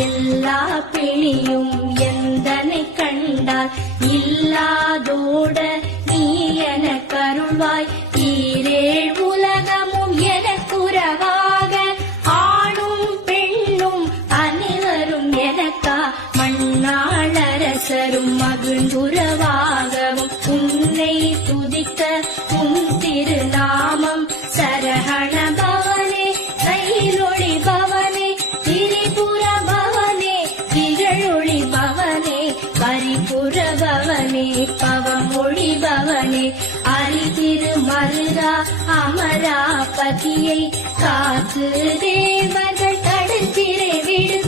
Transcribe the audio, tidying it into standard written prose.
எல்லா பிணியும் எந்தனை கண்டால் இல்லாதோட நீ என கருள்வாய். ஈரேழ் உலகமும் எனக்குறவாக ஆணும் பெண்ணும் அனைவரும் எனக்கா மண்ணாளரசரும் மகிழ்ந்துறவாகவும் உன்னை துதிக்க உன் திருநாமம் சரஹண பவனே கைலொளி பவனே திரிபுர பவனே திகழொளி பவனே பரிபுர பவனே பவமொழி பவனே அரிதிரு மருகா அமராபதியை காத்து தேவர்கள் தடுத்திரை விடு